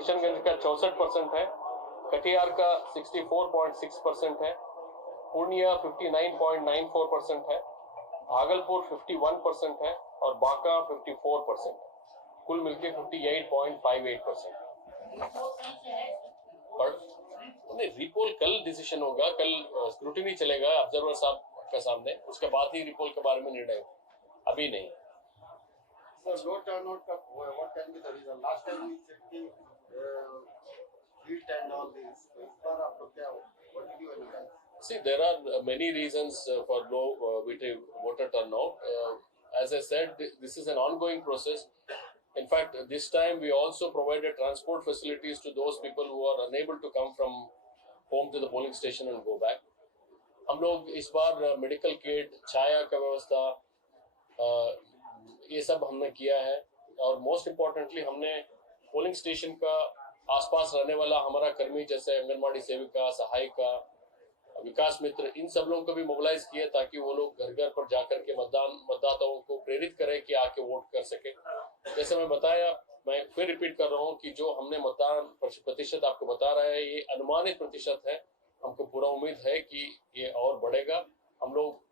किशनगंज का 64% है, कटिहार का 64.6% है, पूर्णिया 59.94% है, भागलपुर 51% है और बांका 54% है। कुल मिलकर 58.58%। नहीं, रिपोल कल डिसीजन होगा, कल स्क्रूटिनी चलेगा ऑब्जर्वर साहब के सामने, उसके बाद ही रिपोल के बारे में निर्णय होगा, अभी नहीं। So low turnout का what can be the reason? Last time we checked the heat and all this. तो इस बार आप लोग क्या what did you analyze? See, there are many reasons for low voter turnout. As I said, this is an ongoing process. In fact, this time we also provided transport facilities to those people who are unable to come from home to the polling station and go back. हम लोग इस बार medical kit, छाया का व्यवस्था, ये सब हमने किया है और मोस्ट इम्पोर्टेंटली हमने पोलिंग स्टेशन का आसपास रहने वाला हमारा कर्मी जैसे आंगनबाड़ी सेविका, सहायिका, विकास मित्र, इन सब लोगों को भी मोबिलाइज किया ताकि वो लोग घर घर पर जाकर के मतदाताओं को प्रेरित करें कि आके वोट कर सके। जैसे मैं बताया, मैं फिर रिपीट कर रहा हूँ कि जो हमने मतदान प्रतिशत आपको बता रहा है ये अनुमानित प्रतिशत है, हमको पूरा उम्मीद है कि ये और बढ़ेगा। हम लोग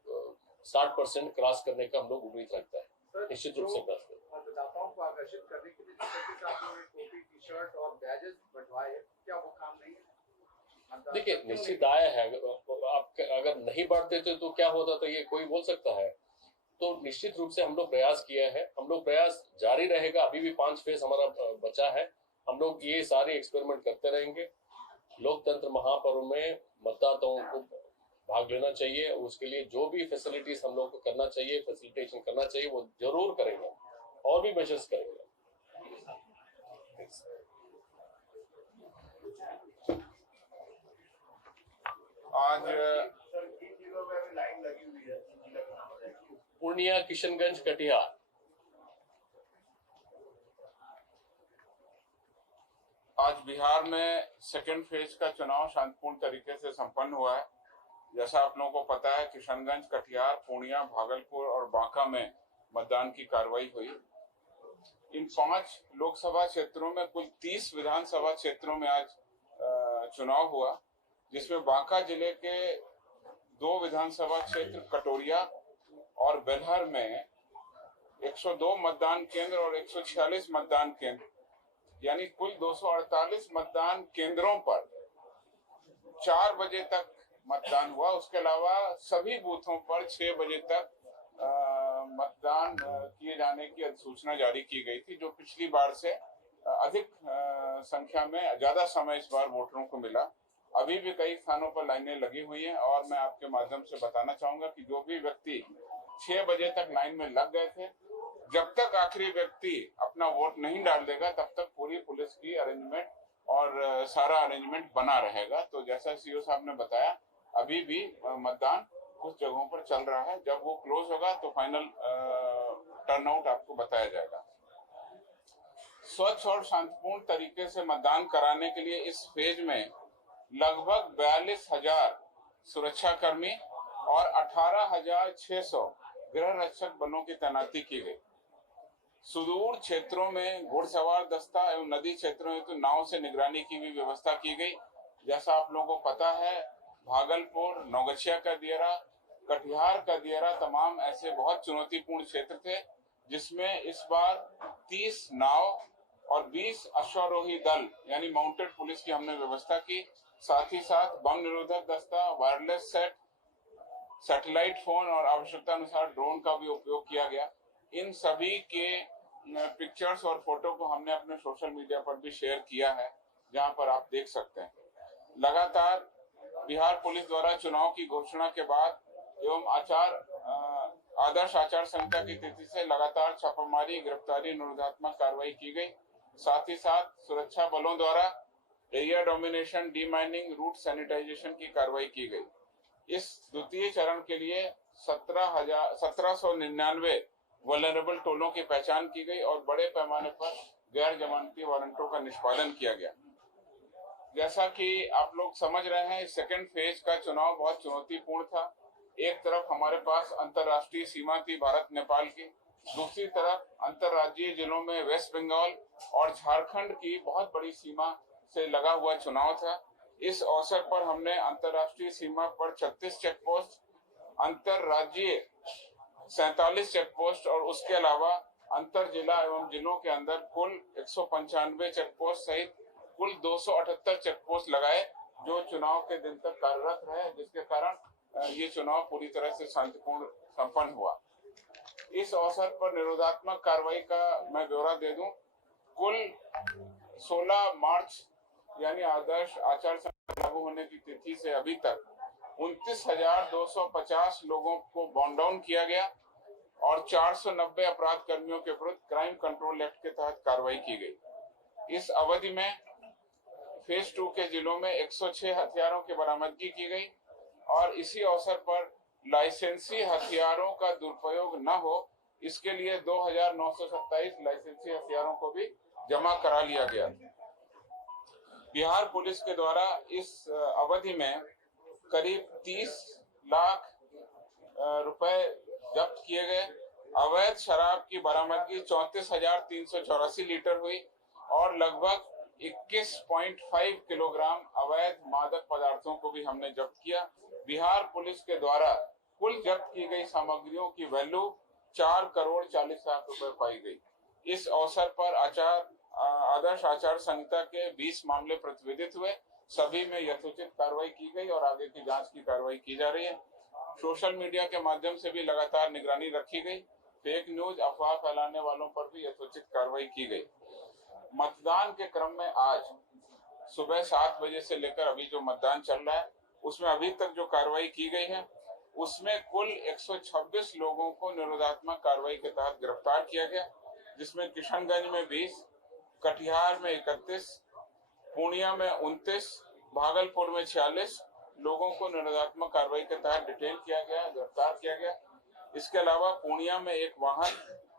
60% क्रॉस करने का हम लोग उम्मीद रखता है, निश्चित रूप से क्रॉस करेंगे। मतदाताओं को आकर्षित करने के लिए आप लोगों ने टोपी, टी शर्ट और बैजेस बंटवाए, क्या वो काम नहीं है? देखिए, निश्चित आय है, आप अगर नहीं बढ़ते थे तो क्या होता, तो ये कोई बोल सकता है। तो निश्चित रूप से हम लोग प्रयास किया है, हम लोग प्रयास जारी रहेगा। अभी भी 5 फेज हमारा बचा है, हम लोग ये सारे एक्सपेरिमेंट करते रहेंगे। लोकतंत्र महापर्व में मतदाताओं को भाग लेना चाहिए, उसके लिए जो भी फैसिलिटीज हम लोग को करना चाहिए, फैसिलिटेशन करना चाहिए, वो जरूर करेंगे और भी मेजर्स करेंगे। आज लाइन लगी हुई है, पूर्णिया, किशनगंज, कटिहार। आज बिहार में सेकेंड फेज का चुनाव शांतिपूर्ण तरीके से संपन्न हुआ है। जैसा आप लोगों को पता है, किशनगंज, कटिहार, पूर्णिया, भागलपुर और बांका में मतदान की कार्रवाई हुई। इन 5 लोकसभा क्षेत्रों में कुल 30 विधानसभा क्षेत्रों में आज चुनाव हुआ, जिसमें बांका जिले के 2 विधानसभा क्षेत्र कटोरिया और बेलहर में 102 मतदान केंद्र और 146 मतदान केंद्र, यानी कुल 248 मतदान केंद्रों पर 4 बजे तक मतदान हुआ। उसके अलावा सभी बूथों पर 6 बजे तक मतदान किए जाने की अधिसूचना जारी की गई थी, जो पिछली बार से अधिक संख्या में ज्यादा समय इस बार वोटरों को मिला। अभी भी कई स्थानों पर लाइनें लगी हुई हैं और मैं आपके माध्यम से बताना चाहूंगा कि जो भी व्यक्ति 6 बजे तक लाइन में लग गए थे, जब तक आखिरी व्यक्ति अपना वोट नहीं डाल देगा तब तक पूरी पुलिस की अरेंजमेंट और सारा अरेंजमेंट बना रहेगा। तो जैसा सीओ साहब ने बताया, अभी भी मतदान कुछ जगहों पर चल रहा है। जब वो क्लोज होगा तो फाइनल टर्नआउट आपको बताया जाएगा। स्वच्छ और शांतिपूर्ण तरीके से मतदान कराने के लिए इस फेज में लगभग 42,000 सुरक्षाकर्मी और 18,600 गृह रक्षक बलों की तैनाती की गई। सुदूर क्षेत्रों में घुड़सवार दस्ता एवं नदी क्षेत्रों में तो नाव से निगरानी की भी व्यवस्था की गई। जैसा आप लोगों को पता है, भागलपुर, नौगछिया का दियरा, कटिहार का दियरा तमाम ऐसे बहुत चुनौतीपूर्ण क्षेत्र थे, जिसमें इस बार 30 नाव और 20 अश्वारोही दल यानी माउंटेड पुलिस की हमने व्यवस्था की। साथ ही साथ बम निरोधक दस्ता, वायरलेस सेट, सैटेलाइट फोन और आवश्यकता अनुसार ड्रोन का भी उपयोग किया गया। इन सभी के पिक्चर्स और फोटो को हमने अपने सोशल मीडिया पर भी शेयर किया है, जहां पर आप देख सकते हैं। लगातार बिहार पुलिस द्वारा चुनाव की घोषणा के बाद एवं आदर्श आचार संहिता की तिथि से लगातार छापामारी, गिरफ्तारी, निरोधात्मक कार्रवाई की गई। साथ ही साथ सुरक्षा बलों द्वारा एरिया डोमिनेशन, डीमाइनिंग, रूट सैनिटाइजेशन की कार्रवाई की गई। इस द्वितीय चरण के लिए 1799 वल्नरेबल टोलों की पहचान की गई और बड़े पैमाने पर गैर जमानती वारंटों का निष्पादन किया गया। जैसा कि आप लोग समझ रहे हैं, सेकेंड फेज का चुनाव बहुत चुनौतीपूर्ण था। एक तरफ हमारे पास अंतर्राष्ट्रीय सीमा थी भारत नेपाल की, दूसरी तरफ अंतर्राज्यीय जिलों में वेस्ट बंगाल और झारखंड की बहुत बड़ी सीमा से लगा हुआ चुनाव था। इस अवसर पर हमने अंतर्राष्ट्रीय सीमा पर 36 चेक पोस्ट, अंतर्राज्यीय 47 चेक पोस्ट और उसके अलावा अंतर जिला एवं जिलों के अंदर कुल 195 चेक पोस्ट सहित कुल 278 चेक पोस्ट लगाए, जो चुनाव के दिन तक कार्यरत रहे, जिसके कारण ये चुनाव पूरी तरह से शांतिपूर्ण संपन्न हुआ। इस अवसर पर निरोधात्मक कार्रवाई का मैं ब्यौरा दे दूं। कुल 16 मार्च यानी आदर्श आचार संहिता लागू होने की तिथि से अभी तक 29,250 लोगों को बॉन्ड डाउन किया गया और 490 अपराध कर्मियों के विरुद्ध क्राइम कंट्रोल एक्ट के तहत कार्रवाई की गई। इस अवधि में फेज 2 के जिलों में 106 हथियारों की बरामदगी की गई और इसी अवसर पर लाइसेंसी हथियारों का दुरुपयोग न हो, इसके लिए 2,927 लाइसेंसी हथियारों को भी जमा करा लिया गया। बिहार पुलिस के द्वारा इस अवधि में करीब 30 लाख रुपए जब्त किए गए। अवैध शराब की बरामदगी 34,384 लीटर हुई और लगभग 21.5 किलोग्राम अवैध मादक पदार्थों को भी हमने जब्त किया। बिहार पुलिस के द्वारा कुल जब्त की गई सामग्रियों की वैल्यू 4 करोड़ 40 लाख रुपए पाई गई। इस अवसर पर आदर्श आचार संहिता के 20 मामले प्रतिवेदित हुए, सभी में यथोचित कार्रवाई की गई और आगे की जांच की कार्रवाई की जा रही है। सोशल मीडिया के माध्यम से भी लगातार निगरानी रखी गई। फेक न्यूज, अफवाह फैलाने वालों पर भी यथोचित कार्रवाई की गई। मतदान के क्रम में आज सुबह 7 बजे से लेकर अभी जो मतदान चल रहा है, उसमें अभी तक जो कार्रवाई की गई है, उसमें कुल 126 लोगों को निरोधात्मक कार्रवाई के तहत गिरफ्तार किया गया, जिसमें किशनगंज में 20, कटिहार में 31, पूर्णिया में 29, भागलपुर में 46 लोगों को निरोधात्मक कार्रवाई के तहत डिटेन किया गया, गिरफ्तार किया गया। इसके अलावा पूर्णिया में 1 वाहन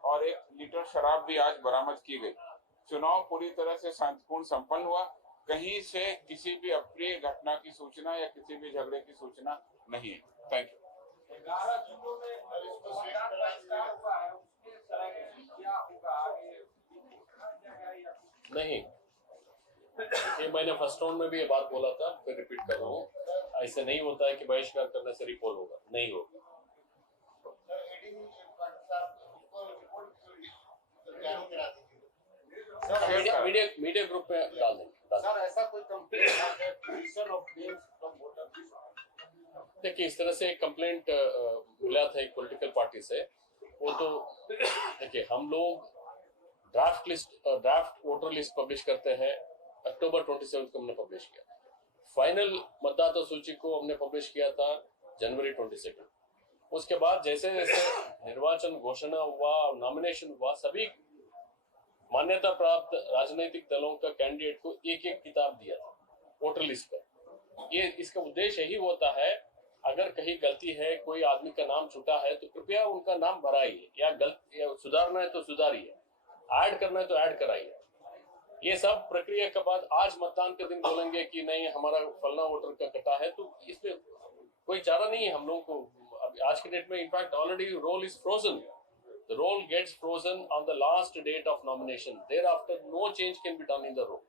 और 1 लीटर शराब भी आज बरामद की गई। चुनाव पूरी तरह से शांतिपूर्ण संपन्न हुआ। कहीं से किसी भी अप्रिय घटना की सूचना या किसी भी झगड़े की सूचना नहीं है। Thank you. 11 जिलों में मतदान बहिष्कार हुआ है, उसके क्या होगा आगे? नहीं, ये मैंने फर्स्ट राउंड में भी ये बात बोला था, फिर रिपीट कर रहा हूँ। ऐसे नहीं होता है कि बहिष्कार करने से रिपोल होगा, नहीं होगा। मीडिया ग्रुप पे डाल देंगे। सर, ऐसा कोई कंप्लेंट है position of names from voter? देखिए, इस तरह से कंप्लेंट मिला था एक पॉलिटिकल पार्टी से। वो तो देखिए, हम लोग ड्राफ्ट वोटर लिस्ट पब्लिश करते हैं। अक्टूबर 27 को हमने पब्लिश किया। फाइनल मतदाता सूची को हमने पब्लिश किया था जनवरी 22। उसके बाद जैसे जैसे निर्वाचन घोषणा हुआ और नॉमिनेशन हुआ, सभी मान्यता प्राप्त राजनीतिक दलों का कैंडिडेट को एक एक किताब दिया था वोटर लिस्ट पर। ये इसका उद्देश्य यही होता है, अगर कहीं गलती है, कोई आदमी का नाम छूटा है, तो कृपया उनका नाम भराइए, या सुधारना है तो सुधारिए, ऐड करना है तो ऐड कराइए। ये सब प्रक्रिया के बाद आज मतदान के दिन बोलेंगे कि नहीं हमारा फलना वोटर का कटा है, तो इसमें कोई चारा नहीं है हम लोगों को। आज के डेट में in fact already roll is frozen. The roll gets frozen on the last date of nomination. Thereafter, no change can be done in the roll.